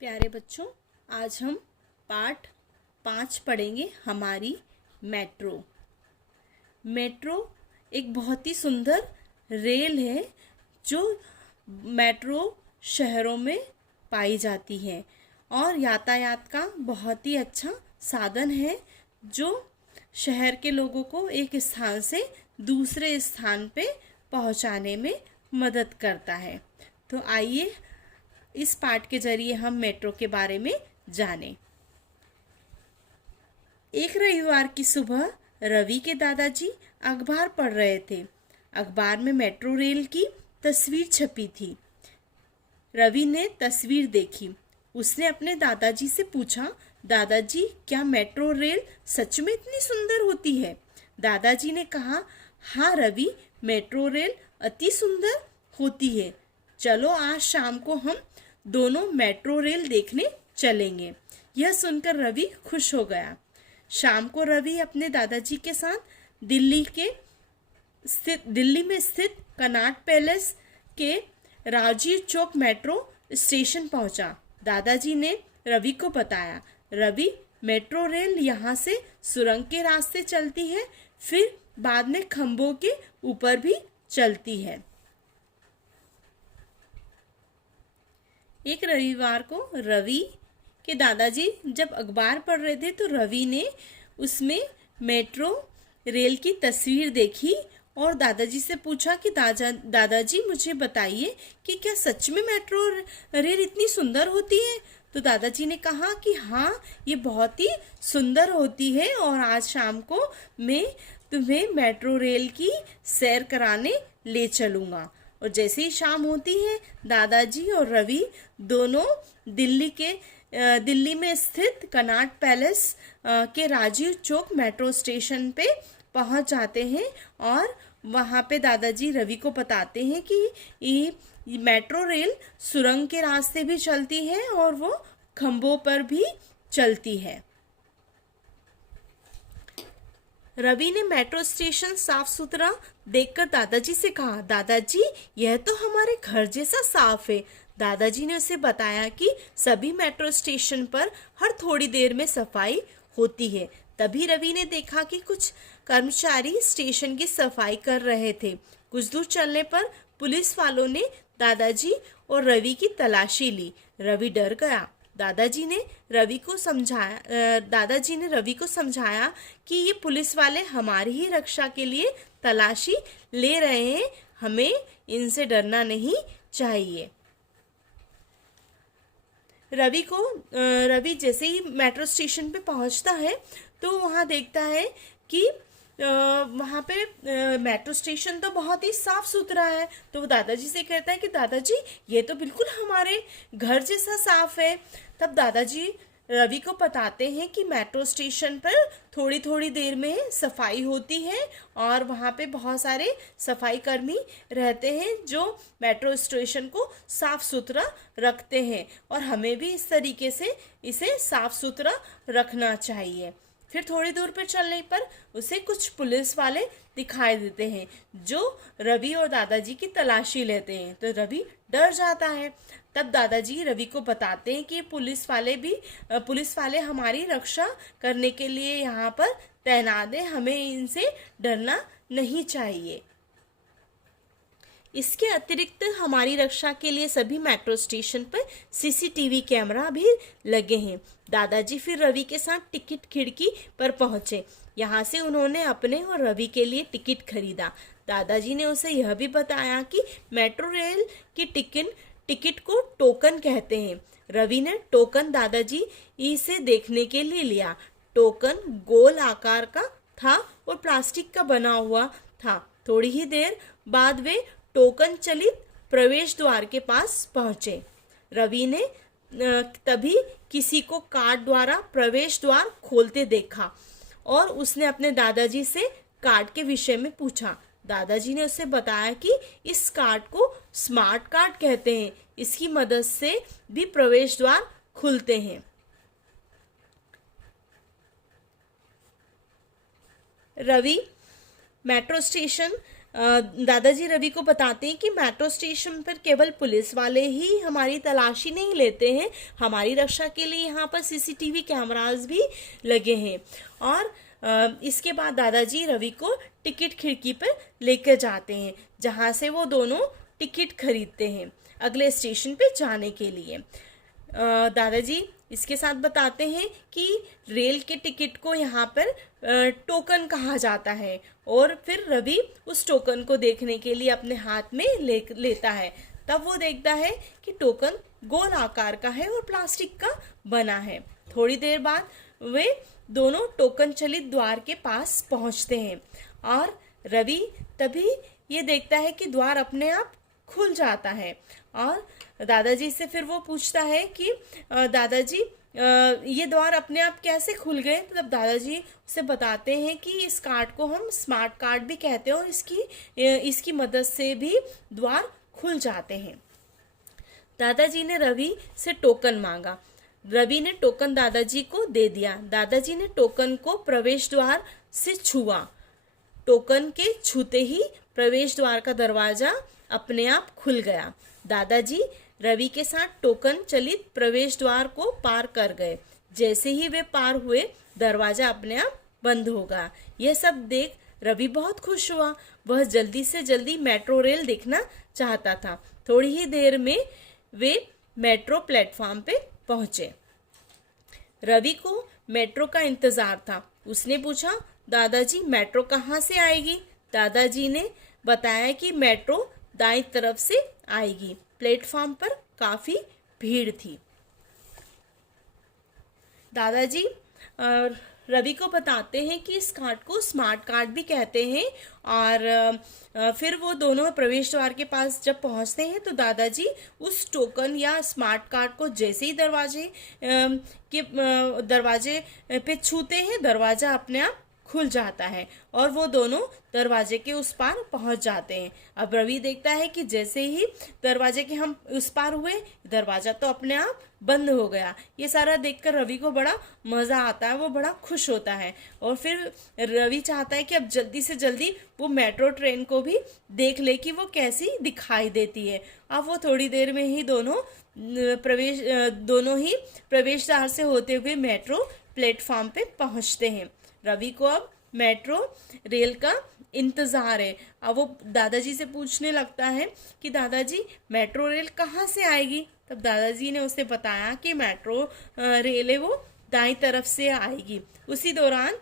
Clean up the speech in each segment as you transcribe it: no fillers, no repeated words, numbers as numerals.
प्यारे बच्चों, आज हम पाठ 5 पढ़ेंगे। हमारी मेट्रो। मेट्रो एक बहुत ही सुंदर रेल है जो मेट्रो शहरों में पाई जाती है और यातायात का बहुत ही अच्छा साधन है जो शहर के लोगों को एक स्थान से दूसरे स्थान पे पहुंचाने में मदद करता है। तो आइए इस पाठ के जरिए हम मेट्रो के बारे में जानें। एक रविवार की सुबह रवि के दादाजी अखबार पढ़ रहे थे। अखबार में मेट्रो रेल की तस्वीर छपी थी। रवि ने तस्वीर देखी। उसने अपने दादाजी से पूछा, दादाजी क्या मेट्रो रेल सच में इतनी सुंदर होती है? दादाजी ने कहा, हाँ रवि, मेट्रो रेल अति सुंदर होती है। चलो आज शाम को हम दोनों मेट्रो रेल देखने चलेंगे। यह सुनकर रवि खुश हो गया। शाम को रवि अपने दादाजी के साथ दिल्ली में स्थित कनॉट पैलेस के राजीव चौक मेट्रो स्टेशन पहुंचा। दादाजी ने रवि को बताया, रवि, मेट्रो रेल यहाँ से सुरंग के रास्ते चलती है, फिर बाद में खंभों के ऊपर भी चलती है। एक रविवार को रवि के दादाजी जब अखबार पढ़ रहे थे तो रवि ने उसमें मेट्रो रेल की तस्वीर देखी और दादाजी से पूछा कि दादाजी मुझे बताइए कि क्या सच में मेट्रो रेल इतनी सुंदर होती है? तो दादाजी ने कहा कि हाँ, ये बहुत ही सुंदर होती है और आज शाम को मैं तुम्हें मेट्रो रेल की सैर कराने ले चलूँगा। और जैसे ही शाम होती है, दादाजी और रवि दोनों दिल्ली में स्थित कनॉट पैलेस के राजीव चौक मेट्रो स्टेशन पे पहुंच जाते हैं और वहां पे दादाजी रवि को बताते हैं कि ये मेट्रो रेल सुरंग के रास्ते भी चलती है और वो खंभों पर भी चलती है। रवि ने मेट्रो स्टेशन साफ सुथरा देखकर दादाजी से कहा, दादाजी यह तो हमारे घर जैसा साफ है। दादाजी ने उसे बताया कि सभी मेट्रो स्टेशन पर हर थोड़ी देर में सफाई होती है। तभी रवि ने देखा कि कुछ कर्मचारी स्टेशन की सफाई कर रहे थे। कुछ दूर चलने पर पुलिस वालों ने दादाजी और रवि की तलाशी ली। रवि डर गया। दादाजी ने रवि को समझाया कि ये पुलिस वाले हमारी ही रक्षा के लिए तलाशी ले रहे हैं, हमें इनसे डरना नहीं चाहिए। रवि जैसे ही मेट्रो स्टेशन पे पहुंचता है तो वहां देखता है कि वहाँ पे मेट्रो स्टेशन तो बहुत ही साफ सुथरा है। तो वो दादाजी से कहता है कि दादाजी ये तो बिल्कुल हमारे घर जैसा साफ है। तब दादाजी रवि को बताते हैं कि मेट्रो स्टेशन पर थोड़ी थोड़ी देर में सफाई होती है और वहाँ पे बहुत सारे सफाई कर्मी रहते हैं जो मेट्रो स्टेशन को साफ सुथरा रखते हैं और हमें भी इस तरीके से इसे साफ सुथरा रखना चाहिए। फिर थोड़ी दूर पर चलने पर उसे कुछ पुलिस वाले दिखाई देते हैं जो रवि और दादाजी की तलाशी लेते हैं। तो रवि डर जाता है। तब दादाजी रवि को बताते हैं कि पुलिस वाले हमारी रक्षा करने के लिए यहाँ पर तैनात हैं, हमें इनसे डरना नहीं चाहिए। इसके अतिरिक्त हमारी रक्षा के लिए सभी मेट्रो स्टेशन पर सीसीटीवी कैमरा भी लगे हैं। दादाजी फिर रवि के साथ टिकट खिड़की पर पहुंचे। यहाँ से उन्होंने अपने और रवि के लिए टिकट खरीदा। दादाजी ने उसे यह भी बताया कि मेट्रो रेल की टिकट को टोकन कहते हैं। रवि ने टोकन दादाजी इसे देखने के लिए लिया। टोकन गोल आकार का था और प्लास्टिक का बना हुआ था। थोड़ी ही देर बाद वे टोकन चलित प्रवेश द्वार के पास पहुंचे। रवि ने तभी किसी को कार्ड द्वारा प्रवेश द्वार खोलते देखा और उसने अपने दादाजी से कार्ड के विषय में पूछा। दादाजी ने उसे बताया कि इस कार्ड को स्मार्ट कार्ड कहते हैं, इसकी मदद से भी प्रवेश द्वार खुलते हैं। रवि मेट्रो स्टेशन दादाजी रवि को बताते हैं कि मेट्रो स्टेशन पर केवल पुलिस वाले ही हमारी तलाशी नहीं लेते हैं, हमारी रक्षा के लिए यहाँ पर सीसीटीवी कैमरास भी लगे हैं। और इसके बाद दादाजी रवि को टिकट खिड़की पर लेकर जाते हैं, जहाँ से वो दोनों टिकट खरीदते हैं अगले स्टेशन पे जाने के लिए। दादाजी इसके साथ बताते हैं कि रेल के टिकट को यहाँ पर टोकन कहा जाता है, और फिर रवि उस टोकन को देखने के लिए अपने हाथ में लेता है। तब वो देखता है कि टोकन गोल आकार का है और प्लास्टिक का बना है। थोड़ी देर बाद वे दोनों टोकन चलित द्वार के पास पहुंचते हैं, और रवि तभी ये देखता है कि द्वार अपने आप खुल जाता है। और दादाजी से फिर वो पूछता है कि दादाजी ये द्वार अपने आप कैसे खुल गए। तब दादाजी उसे बताते हैं कि इस कार्ड को हम स्मार्ट कार्ड भी कहते हैं, और इसकी मदद से भी द्वार खुल जाते हैं। दादाजी ने रवि से टोकन मांगा। रवि ने टोकन दादाजी को दे दिया। दादाजी ने टोकन को प्रवेश द्वार से छुआ। टोकन के छूते ही प्रवेश द्वार का दरवाजा अपने आप खुल गया। दादाजी रवि के साथ टोकन चलित प्रवेश द्वार को पार कर गए। जैसे ही वे पार हुए, दरवाजा अपने आप बंद हो गया। यह सब देख रवि बहुत खुश हुआ। वह जल्दी से जल्दी मेट्रो रेल देखना चाहता था। थोड़ी ही देर में वे मेट्रो प्लेटफॉर्म पे पहुंचे। रवि को मेट्रो का इंतजार था। उसने पूछा, दादाजी मेट्रो कहाँ से आएगी। दादाजी ने बताया कि मेट्रो दाईं तरफ से आएगी। प्लेटफॉर्म पर काफी भीड़ थी। दादाजी रवि को बताते हैं कि इस कार्ड को स्मार्ट कार्ड भी कहते हैं। और फिर वो दोनों प्रवेश द्वार के पास जब पहुंचते हैं तो दादाजी उस टोकन या स्मार्ट कार्ड को जैसे ही दरवाजे पे छूते हैं, दरवाजा अपने आप खुल जाता है और वो दोनों दरवाजे के उस पार पहुंच जाते हैं। अब रवि देखता है कि जैसे ही दरवाजे के हम उस पार हुए, दरवाजा तो अपने आप बंद हो गया। ये सारा देखकर रवि को बड़ा मजा आता है, वो बड़ा खुश होता है। और फिर रवि चाहता है कि अब जल्दी से जल्दी वो मेट्रो ट्रेन को भी देख ले कि वो कैसी दिखाई देती है। अब वो थोड़ी देर में ही दोनों ही प्रवेश द्वार से होते हुए मेट्रो प्लेटफॉर्म पे पहुंचते हैं। रवि को अब मेट्रो रेल का इंतजार है। अब वो दादाजी से पूछने लगता है कि दादाजी मेट्रो रेल कहाँ से आएगी। तब दादाजी ने उसे बताया कि मेट्रो रेल है वो दाईं तरफ से आएगी। उसी दौरान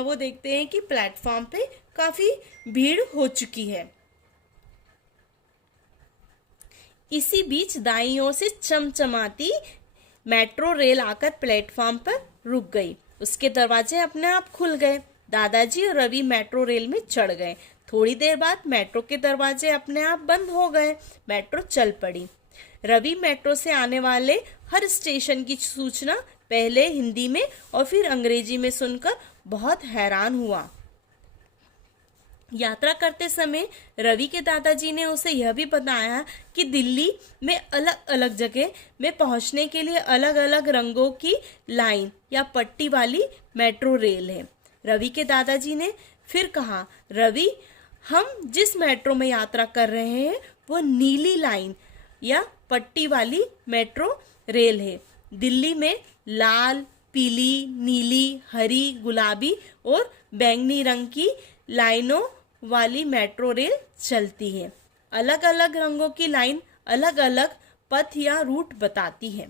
वो देखते हैं कि प्लेटफॉर्म पे काफी भीड़ हो चुकी है। इसी बीच दाईं ओर से चमचमाती मेट्रो रेल आकर प्लेटफॉर्म पर रुक गई। उसके दरवाजे अपने आप खुल गए। दादाजी और रवि मेट्रो रेल में चढ़ गए। थोड़ी देर बाद मेट्रो के दरवाजे अपने आप बंद हो गए। मेट्रो चल पड़ी। रवि मेट्रो से आने वाले हर स्टेशन की सूचना पहले हिंदी में और फिर अंग्रेजी में सुनकर बहुत हैरान हुआ। यात्रा करते समय रवि के दादाजी ने उसे यह भी बताया कि दिल्ली में अलग अलग जगह में पहुंचने के लिए अलग अलग रंगों की लाइन या पट्टी वाली मेट्रो रेल है। रवि के दादाजी ने फिर कहा, रवि, हम जिस मेट्रो में यात्रा कर रहे हैं वो नीली लाइन या पट्टी वाली मेट्रो रेल है। दिल्ली में लाल, पीली, नीली, हरी, गुलाबी और बैंगनी रंग की लाइनों वाली मेट्रो रेल चलती है। अलग अलग रंगों की लाइन अलग अलग पथ या रूट बताती है।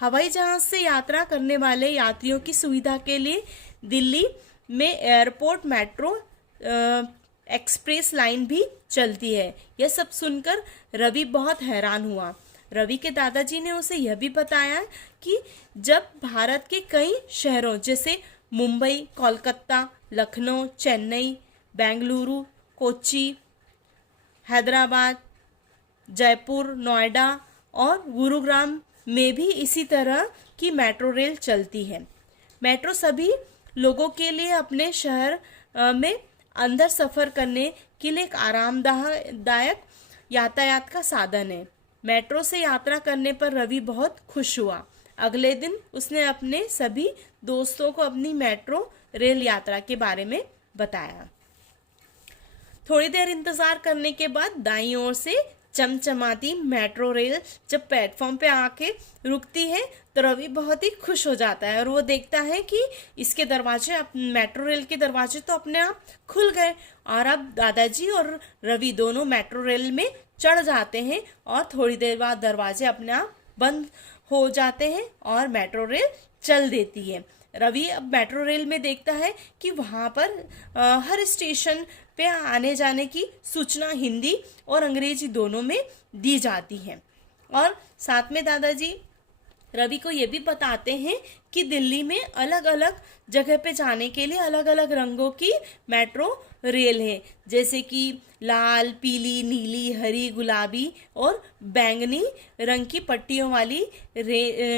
हवाई जहाज से यात्रा करने वाले यात्रियों की सुविधा के लिए दिल्ली में एयरपोर्ट मेट्रो एक्सप्रेस लाइन भी चलती है। यह सब सुनकर रवि बहुत हैरान हुआ। रवि के दादाजी ने उसे यह भी बताया कि जब भारत के कई शहरों जैसे मुंबई, कोलकाता, लखनऊ, चेन्नई, बेंगलुरु, कोच्चि, हैदराबाद, जयपुर, नोएडा और गुरुग्राम में भी इसी तरह की मेट्रो रेल चलती है। मेट्रो सभी लोगों के लिए अपने शहर में अंदर सफ़र करने के लिए एक आरामदायक यातायात का साधन है। मेट्रो से यात्रा करने पर रवि बहुत खुश हुआ। अगले दिन उसने अपने सभी दोस्तों को अपनी मेट्रो रेल यात्रा के बारे में बताया। थोड़ी देर इंतजार करने के बाद दाईं ओर से चमचमाती मेट्रो रेल जब प्लेटफॉर्म पे आके रुकती है तो रवि बहुत ही खुश हो जाता है और वो देखता है कि इसके दरवाजे, मेट्रो रेल के दरवाजे तो अपने आप खुल गए और अब दादाजी और रवि दोनों मेट्रो रेल में चढ़ जाते हैं और थोड़ी देर बाद दरवाजे अपने आप बंद हो जाते हैं और मेट्रो रेल चल देती है। रवि अब मेट्रो रेल में देखता है कि वहाँ पर हर स्टेशन पे आने जाने की सूचना हिंदी और अंग्रेजी दोनों में दी जाती है और साथ में दादाजी रवि को ये भी बताते हैं कि दिल्ली में अलग अलग जगह पे जाने के लिए अलग अलग रंगों की मेट्रो रेल है, जैसे कि लाल, पीली, नीली, हरी, गुलाबी और बैंगनी रंग की पट्टियों वाली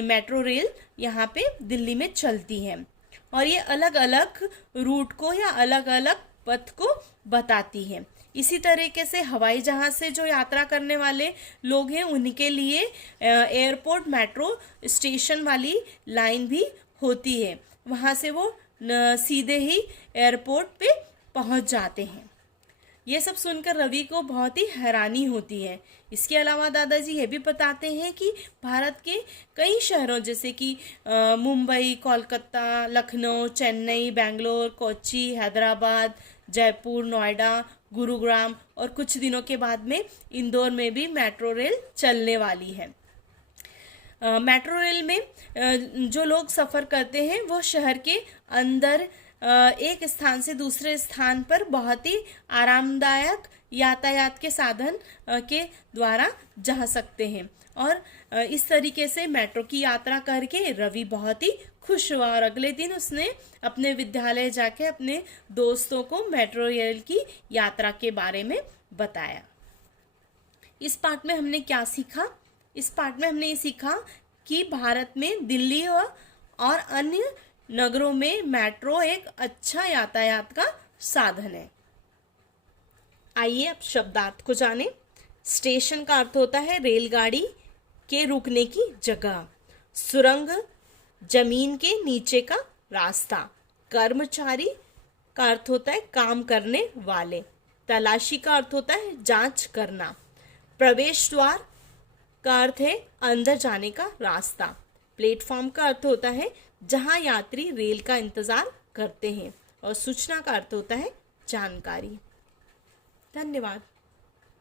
मेट्रो रेल यहाँ पे दिल्ली में चलती है और ये अलग अलग रूट को या अलग अलग पथ को बताती है। इसी तरीके से हवाई जहाज से जो यात्रा करने वाले लोग हैं उनके लिए एयरपोर्ट मेट्रो स्टेशन वाली लाइन भी होती है, वहाँ से वो सीधे ही एयरपोर्ट पे पहुँच जाते हैं। ये सब सुनकर रवि को बहुत ही हैरानी होती है। इसके अलावा दादाजी ये भी बताते हैं कि भारत के कई शहरों जैसे कि मुंबई, कोलकाता, लखनऊ, चेन्नई, बेंगलोर, कोच्चि, हैदराबाद, जयपुर, नोएडा, गुरुग्राम और कुछ दिनों के बाद में इंदौर में भी मेट्रो रेल चलने वाली है। मेट्रो रेल में जो लोग सफ़र करते हैं वो शहर के अंदर एक स्थान से दूसरे स्थान पर बहुत ही आरामदायक यातायात के साधन के द्वारा जा सकते हैं और इस तरीके से मेट्रो की यात्रा करके रवि बहुत ही खुश हुआ और अगले दिन उसने अपने विद्यालय जाके अपने दोस्तों को मेट्रो रेल की यात्रा के बारे में बताया। इस पाठ में हमने क्या सीखा? इस पाठ में हमने ये सीखा कि भारत में दिल्ली और अन्य नगरों में मेट्रो एक अच्छा यातायात का साधन है। आइए अब शब्दार्थ को जानें। स्टेशन का अर्थ होता है रेलगाड़ी के रुकने की जगह। सुरंग, जमीन के नीचे का रास्ता। कर्मचारी का अर्थ होता है काम करने वाले। तलाशी का अर्थ होता है जांच करना। प्रवेश द्वार का अर्थ है अंदर जाने का रास्ता। प्लेटफॉर्म का अर्थ होता है जहां यात्री रेल का इंतजार करते हैं और सूचना का अर्थ होता है जानकारी। धन्यवाद।